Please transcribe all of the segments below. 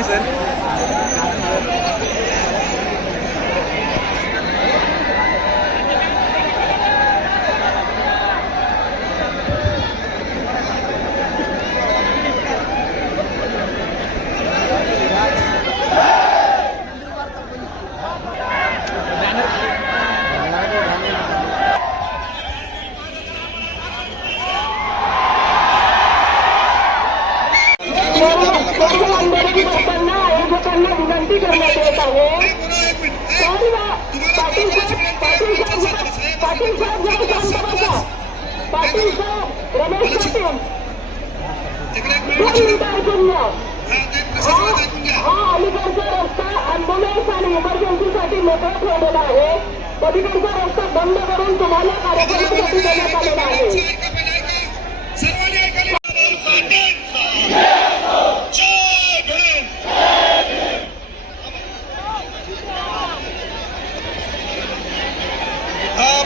नाही सर. विनंती करण्यात येत आहे. पाटील साहेब जरा शांत बसा. पाटील साहेब, रमेश पाटील 2 मिनिटं ऐकून घ्या. हा अलीकडचा रस्ता ॲम्ब्युलन्स आणि इमर्जन्सीसाठी मोकळा ठेवलेला आहे. पलीकडचा रस्ता बंद करून तुम्हाला कार्यक्रमासाठी देण्यात आलेला आहे.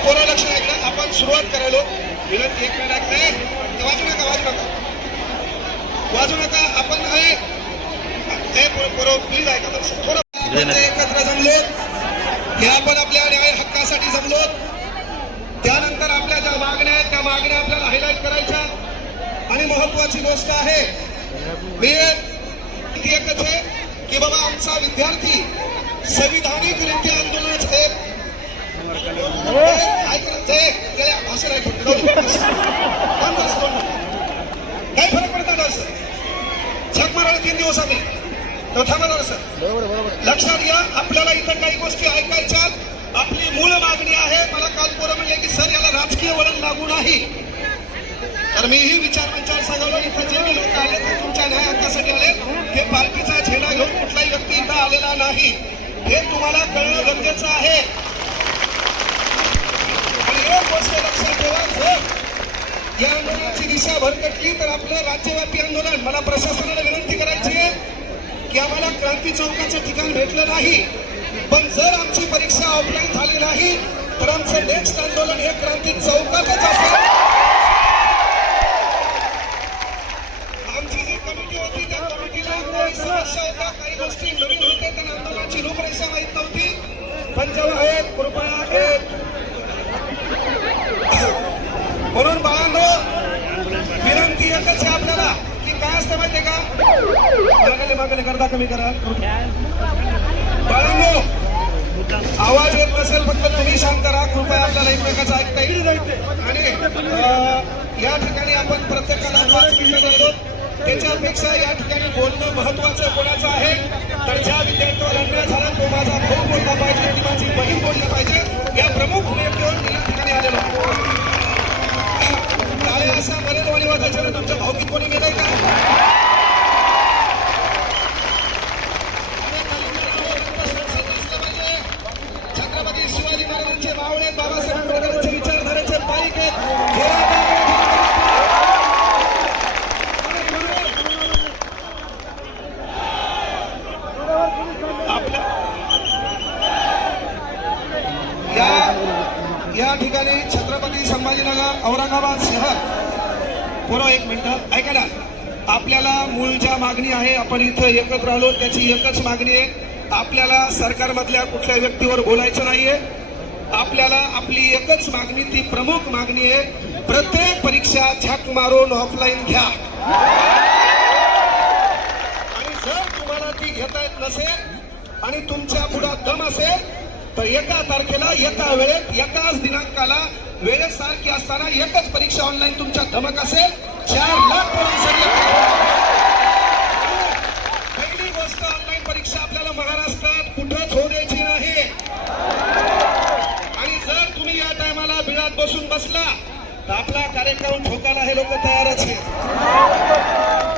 पोरं लक्ष ऐकलं. आपण सुरुवात करायलो. विनंती 1 मिनिट ऐकते. वाजू नका वाजू नका वाजू नका. आपण पोरं प्लीज ऐका थोडं. एकत्र जमलो हे आपण आपल्या न्याय हक्कासाठी जमलो. त्यानंतर आपल्या ज्या मागण्या आहेत त्या मागण्या आपल्याला हायलाईट करायच्या. आणि महत्वाची गोष्ट आहे मी एकच आहे की बाबा आमचा विद्यार्थी संविधानिकरित्या आंदोलनाचे काय फरक पडतात सर. झक मारायला 3 दिवस आम्ही थांबणार सर. लक्षात घ्या आपल्याला इथं काही गोष्टी ऐकायच्या. आपली मूळ मागणी आहे. मला काल पोरं म्हणले की सर याला राजकीय वळण लागू नाही. तर मीही विचार सांगालो. इथं जे लोक आले ते तुमच्या न्याय हक्कासाठी आले. हे पार्टीचा झेंडा घेऊन कुठलाही व्यक्ती इथं आलेला नाही. हे तुम्हाला कळणं गरजेचं आहे. एक गोष्ट लक्षात ठेवा, जर या आंदोलनाची दिशा भरकटली तर आपलं राज्यव्यापी आंदोलन. मला प्रशासनाला विनंती करायची आहे की आम्हाला क्रांती चौकाचं ठिकाण भेटलं नाही. पण जर आमची परीक्षा ऑफलाईन झाली नाही तर आमचं नेक्स्ट आंदोलन हे क्रांती चौकातच असेल. आमची जी कमिटी होती त्या कमिटीला काही समस्या होत्या, काही गोष्टी नवीन होत्या. त्यांना आंदोलनाची रूपरेषा माहीत नव्हती. पण जेव्हा आहेत कृपया आहेत म्हणून बाळांनो विनंती एकच आहे आपल्याला की काय असतं माहितीये का. मागले गर्दा कमी करा. बाळांनो आवाज येत नसेल फक्त तुम्ही शांत राहा. कृपया आपल्याला एकमेकाचं ऐकता येईल. आणि या ठिकाणी आपण प्रत्येकाला 5 मिनिटं देतो. त्याच्यापेक्षा या ठिकाणी बोलणं महत्वाचं कोणाचं आहे तर ज्या विद्यार्थ्यावर अन्याय झाला तो माझा भाऊ बोलला पाहिजे, ती माझी बहीण बोलली पाहिजे. या प्रमुख नेत्यावर या ठिकाणी आलेलो आहे. असा बरेच वाणी वाजायच्या तुमच्या भावकीत कोणी मिळाय का. छत्रपती शिवाजी महाराजांचे मावळे बाबासाहेब आंबेडकरांचे विचारधारेचे पाईक आहेत. या ठिकाणी छत्रपती संभाजीनगर औरंगाबाद शहर पुढं 1 मिनिट ऐका ना. आपल्याला मूळ ज्या मागणी आहे आपण इथं एकत्र आलो त्याची एकच मागणी आहे. आपल्याला सरकारमधल्या कुठल्या व्यक्तीवर बोलायचं नाहीये. आपल्याला आपली एकच मागणी ती प्रमुख मागणी आहे. प्रत्येक परीक्षा झक मारून ऑफलाईन घ्या. आणि जर तुम्हाला ती घेता येत नसेल आणि तुमच्या पुढे दम असेल तर 1 तारखेला एका वेळेत एकाच दिनांकाला वेळेत सारखी असताना एकच परीक्षा ऑनलाईन तुमच्या धमक असेल. 4 लाख पोरांसाठी पहिली गोष्ट ऑनलाईन परीक्षा आपल्याला महाराष्ट्रात कुठंच होऊ द्यायची नाही. आणि जर तुम्ही या टायमाला बिळात बसून बसला तर आपला कार्यक्रम ठोकायला हे लोक तयारच आहेत.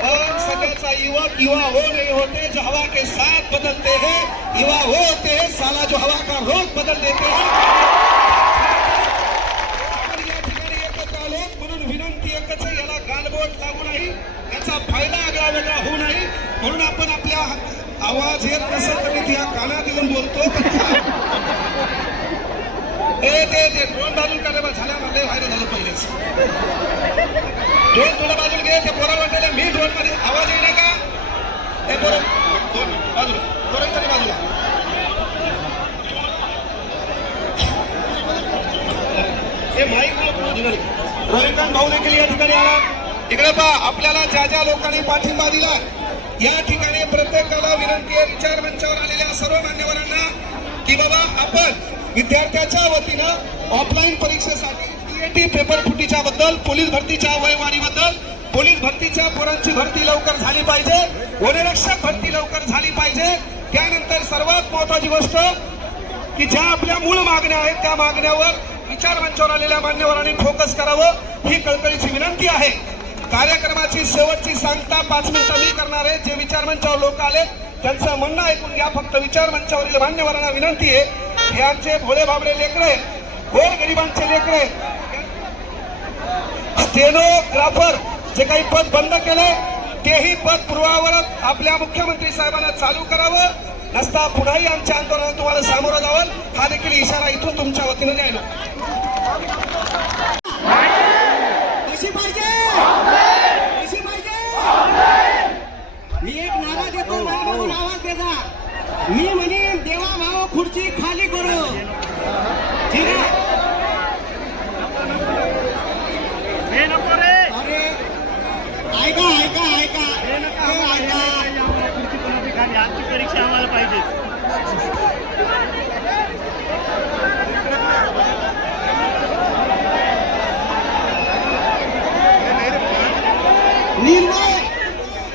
पण सगळ्याचा युवक युवा हो नहीं होते जो हवा के साथ बदलते हैं. युवा हो होते हैं साला जो हवा का रोग बदल देते हैं. या ठिकाणी एकत्र आलो म्हणून विनंती एकच आहे. याला गालबोट लागू नाही. याचा फायदा आगळा वेगळा होऊ नाही. म्हणून आपण आपल्या आवाज येत नसेल तर मी त्या कानात येऊन बोलतो. ते ड्रोन बाजून काढले झाल्या मला व्हायरल झालं पहिलेच. ड्रोन तुला बाजून घे. ते पोरा वाटलेलं मी ड्रोन मध्ये आवाज येईल का. हे पोरं रविकांत भाऊ देखील या ठिकाणी आला. इकडे पहा, आपल्याला ज्या ज्या लोकांनी पाठिंबा दिला या ठिकाणी प्रत्येकाला विनंती आहे, विचार मंचावर आलेल्या सर्व मान्यवरांना, की बाबा आपण विद्यार्थ्याच्या वतीनं ऑफलाईन परीक्षेसाठी टीएटी पेपर फुटीच्या बद्दल, पोलीस भरतीच्या वयवाढीबद्दल, पोलीस भरतीच्या पोरांची भरती लवकर झाली पाहिजे, वनरक्षक भरती लवकर झाली पाहिजे. त्यानंतर सर्वात महत्वाची गोष्ट की ज्या आपल्या मूळ मागण्या आहेत त्या मागण्यावर विचार मंचावर आलेल्या मान्यवरांनी फोकस करावं ही कळकळीची विनंती आहे. कार्यक्रमाची शेवटची सांगता 5 मिनिटं मी करणार आहे. जे विचार मंचावर लोक आले त्यांचं म्हणणं ऐकून घ्या. फक्त विचार मंचावरील मान्यवरांना विनंती आहे, हे आमचे भोळे भाबडे लेकरे, गोर गरिबांचे लेकरे, स्टेनोग्राफर जे काही पद बंद केले तेही पद पूर्वावरत आपल्या मुख्यमंत्री साहेबांना चालू करावं, नसता पुन्हाही आमच्या आंदोलनात तुम्हाला सामोरं जावं, हा देखील इशारा इथून तुमच्या वतीनं द्यायला. कशी पाहिजे, कशी पाहिजे. मी एक नारा देतो, मला बघून आवाज देजा. मी म्हणेन देवा भाव खुर्ची खाली करू. ठीक आहे. अरे ऐका ऐका ऐका ऐका. आजची परीक्षा आम्हाला पाहिजे. निर्णय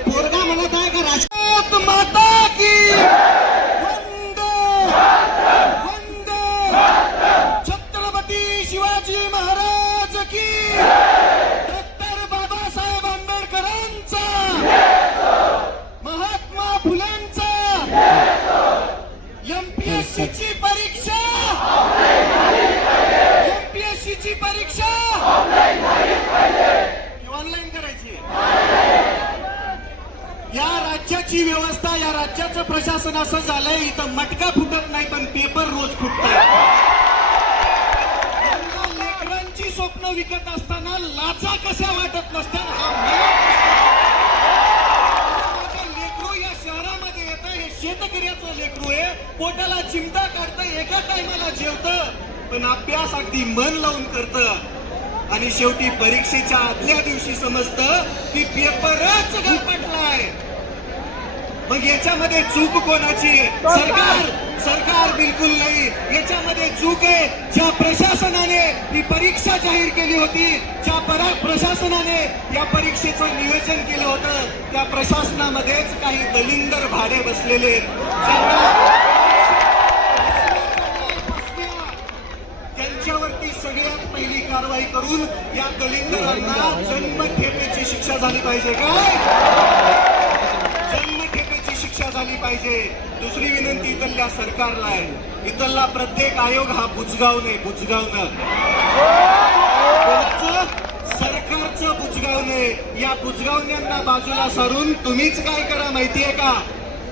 पोरगा म्हणत आहे का राष्ट्र माता की वंदे वंदे छत्रपती शिवाजी महाराज की, डॉक्टर बाबासाहेब आंबेडकरांचा, महात्मा फुलेंचा. एमपीएससीची परीक्षा, एमपीएससीची परीक्षा ऑनलाईन करायची. या राज्याची व्यवस्था, या राज्याचं प्रशासन असं झालंय, इथं मटका फुटत नाही पण पेपर रोज फुटतात. लेकरांची स्वप्न विकत असताना लाचा कशा वाटत नसतात. लेकरू या शहरामध्ये येतं, हे शेतकऱ्याचं लेकरू आहे, पोटाला चिमटा काढतं, एका टायमाला जेवतं, पण अभ्यास अगदी मन लावून करतं. आणि शेवटी परीक्षेच्या आदल्या दिवशी समजतं की पेपरच गरपटलाय. मग याच्यामध्ये चूक कोणाची? सरकार बिलकुल नाही. याच्यामध्ये चूक आहे ज्या प्रशासनाने ही परीक्षा जाहीर केली होती, ज्या प्रशासनाने या परीक्षेचं नियोजन केलं होतं, त्या प्रशासनामध्येच काही दलिंदर भाडे बसलेले, त्यांच्यावरती सगळ्यात पहिली कारवाई करून या दलिंदरांना जन्मठेपेची शिक्षा झाली पाहिजे. काय जन्मठेपेची शिक्षा झाली पाहिजे. दुसरी विनंती इथल्या सरकारला आहे, इथला प्रत्येक आयोग हा बुजगाव नाही, बुजगावनं सरकारचं बुजगावणे. या बुजगावण्यांना बाजूला सारून तुम्हीच काय करा माहितीये का?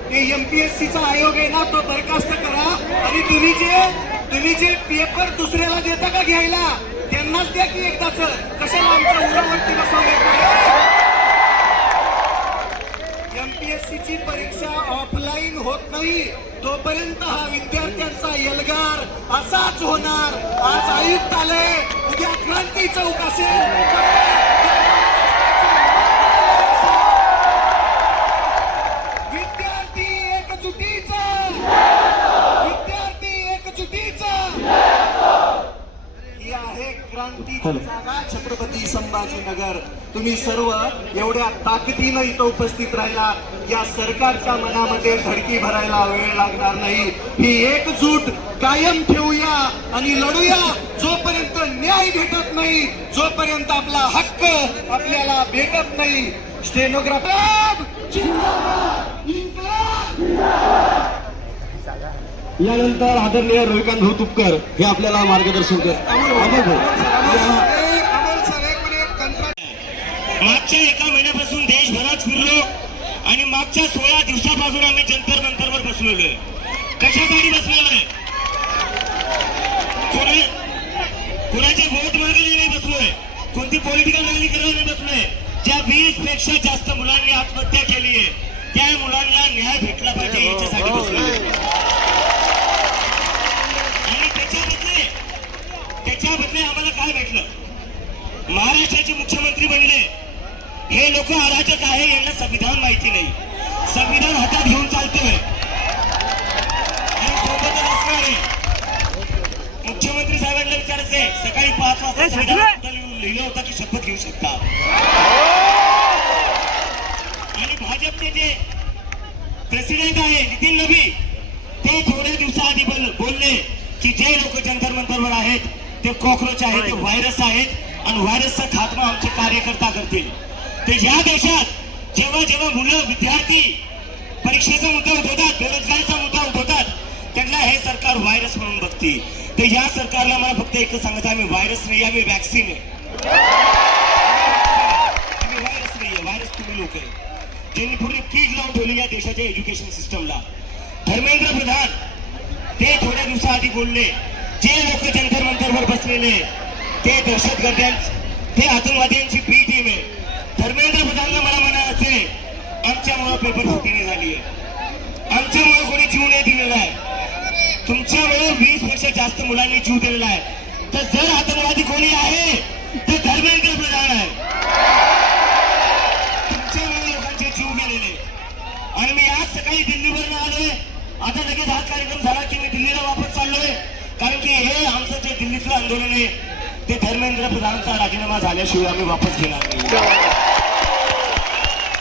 ते एमपीएससीचा आयोग आहे ना, तो बरखास्त करा. आणि तुम्ही जे पेपर दुसऱ्याला देता का घ्यायला, त्यांनाच द्या की एकदाच. कशाला आमच्या उरावरती बसवले? एमपीएससीची परीक्षा ऑफलाईन होत नाही तोपर्यंत हा विद्यार्थ्यांचा एल्गार असाच होणार. आज आयुक्त आले, उद्या क्रांती चौक असेल. विद्यार्थी एकजुटीचा, विद्यार्थी एकजुटीचा. ही आहे क्रांतीची जागा, छत्रपती संभाजीनगर. तुम्ही सर्व एवढ्या ताकदीनं इथं उपस्थित राहिला, या सरकारच्या मनामध्ये धडकी भरायला वेळ लागणार नाही. ही एकजूट कायम ठेवूया आणि लढूया. जोपर्यंत न्याय भेटत नाही, जोपर्यंत आपला हक्क आपल्याला भेटत नाही. स्टेनोग्राफर यानंतर आदरणीय रविकांत भाऊ तुपकर हे आपल्याला मार्गदर्शन मागच्या एका महिन्यापासून देशभरात फिरलो आणि मागच्या 16 दिवसापासून आम्ही जंतर मंतरवर बसलेलो आहे. कशासाठी बसलेलो आहे? कुणाच्या वोट मागणी नाही बसलोय, कोणती पॉलिटिकल रॅली करायला नाही बसलोय. ज्या 20 पेक्षा जास्त मुलांनी आत्महत्या केली आहे त्या मुलांना न्याय भेटला पाहिजे याच्यासाठी बसलोय. आणि त्याच्या बदले आम्हाला काय भेटलं? महाराष्ट्राचे मुख्यमंत्री बनले, हे लोक अराजक आहे, यांना संविधान माहिती नाही. संविधान हातात घेऊन चालतोय आणि सोबतच असणार आहे. मुख्यमंत्री साहेबांना विचारायचंय, सकाळी 5 वाजता संविधानात लिहिलं होतं की शपथ घेऊ शकता. आणि भाजपचे जे प्रेसिडेंट आहे नितीन नबी, ते थोड्या दिवसाआधी बोलले की जे लोक जंतर मंतरवर आहेत ते कॉकरोच आहेत, ते व्हायरस आहेत आणि व्हायरसचा खात्मा आमचे कार्यकर्ता करतील. ते या देशात जेव्हा जेव्हा मुलं विद्यार्थी परीक्षेचा मुद्दा उठवतात, बेरोजगारीचा मुद्दा उठवतात, त्यांना हे सरकार व्हायरस म्हणून बघते. तर या सरकारला मला फक्त एकच सांगायचं, आम्ही व्हायरस नाही, आम्ही वॅक्सिन आहे. आम्ही व्हायरस नाहीये, व्हायरस तुम्ही लोक आहे, ज्यांनी पूर्ण कीड लावून ठेवली या देशाच्या एज्युकेशन सिस्टमला. धर्मेंद्र प्रधान ते थोड्या दिवसाआधी बोलले, जे लोक जंतर मंतरवर बसलेले ते दहशतगर्द्यां, ते आतंकवाद्यांची बी टीम आहे. धर्मेंद्र प्रधानला मला म्हणायचंय, आमच्यामुळे पेपर फुटीने झाली आहे, आमच्यामुळे कोणी जीव नाही दिलेला आहे, तुमच्यामुळे 20 पेक्षा जास्त मुलांनी जीव दिलेला आहे. तर जर आतंकवादी कोणी आहे तर धर्मेंद्र प्रधान आहे. तुमच्यामुळे लोकांचे जीव गेलेले. आणि मी आज सकाळी दिल्लीवरून आलोय, आता लगेच हा कार्यक्रम झाला की मी दिल्लीला वापस चाललोय, कारण की हे आमचं जे दिल्लीतलं आंदोलन आहे ते धर्मेंद्र प्रधानचा राजीनामा झाल्याशिवाय आम्ही वापस घेणार नाही.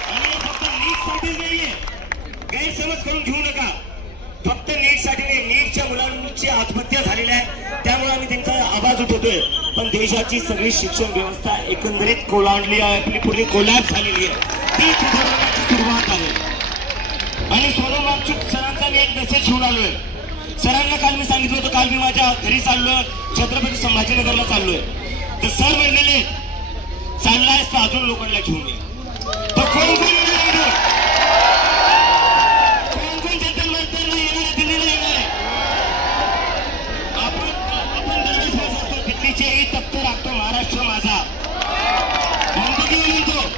आणि फक्त नीटसाठी नाहीये, गैरसमज करून घेऊ नका. फक्त नीटसाठी नाही, नीटच्या मुलांची आत्महत्या झालेल्या आहे त्यामुळे आम्ही त्यांचा आवाज उठवतोय. पण देशाची सगळी शिक्षण व्यवस्था एकंदरीत कोलांडली आहे, आपली पूर्ण कोलॅप्स झालेली आहे, ती सुधारण्याची सुरुवात आहे. आणि सोनम वांगचुक सरांचा मी एक मेसेज घेऊन आलोय. सरांना काल मी सांगितलं होतं, काल मी माझ्या घरी चाललोय, छत्रपती संभाजीनगरला चाललोय. तर सर म्हणलेले चाललाय तर अजून लोकांना घेऊन ये. तर कोण कोण येणार, कोण कोण जंतर मंतरला येणार आहे, दिल्लीला येणार आहे. आपण दरवेळेस असतो, दिल्लीचे ही तप्त राखतो महाराष्ट्र माझा म्हणतो किंवा म्हणतो.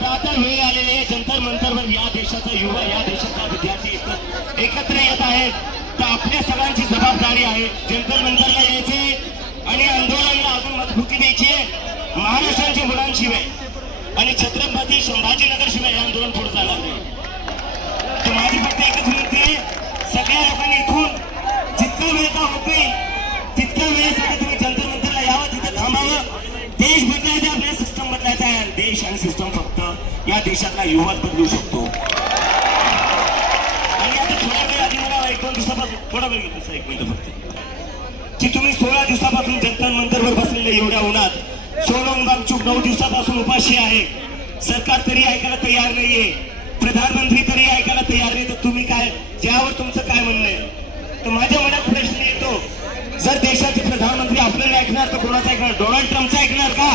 तर आता वेळ आलेली आहे, जंतर मंतरवर या देशाचा युवा, या देशाचा विद्यार्थी एकत्र येत आहेत. तर आपल्या सगळ्यांची जबाबदारी आहे जंतर मंतरला यायचे आणि आंदोलनाला अजून मजबूती द्यायची आहे. महाराष्ट्राच्या मुलांशिवाय आणि छत्रपती संभाजीनगर शिवाय हे आंदोलन पुढे चालणार नाही. तर माझी फक्त एकच विनंती आहे, सगळ्या लोकांनी इथून जितका वेळ का होतोय तितक्या वेळेसाठी तुम्ही जंतर मंतरला यावं, तिथं थांबावं. देश बदलायचा, आपल्या सिस्टम बदलायचा आहे. देश आणि सिस्टम फक्त या देशातला युवाच बदलू शकतो. आणि आता थोड्या वेळ आधी मला 1-2 दिवसापासून थोडा वेळ घेतो, 1 मिनिट फक्त, की तुम्ही 16 दिवसापासून जंतर मंतरवर बसलेले एवढ्या उन्हात. सोनम वांगचुक 9 दिवसापासून उपाशी आहे. सरकार तरी ऐकायला तयार नाहीये, प्रधानमंत्री तरी ऐकायला तयार नाही. तर तुम्ही काय, ज्यावर तुमचं काय म्हणणं आहे? तर माझ्या मनात प्रश्न येतो, जर देशाचे प्रधानमंत्री आपल्याला ऐकणार तर कोणाचा ऐकणार? डोनाल्ड ट्रम्पचा ऐकणार का?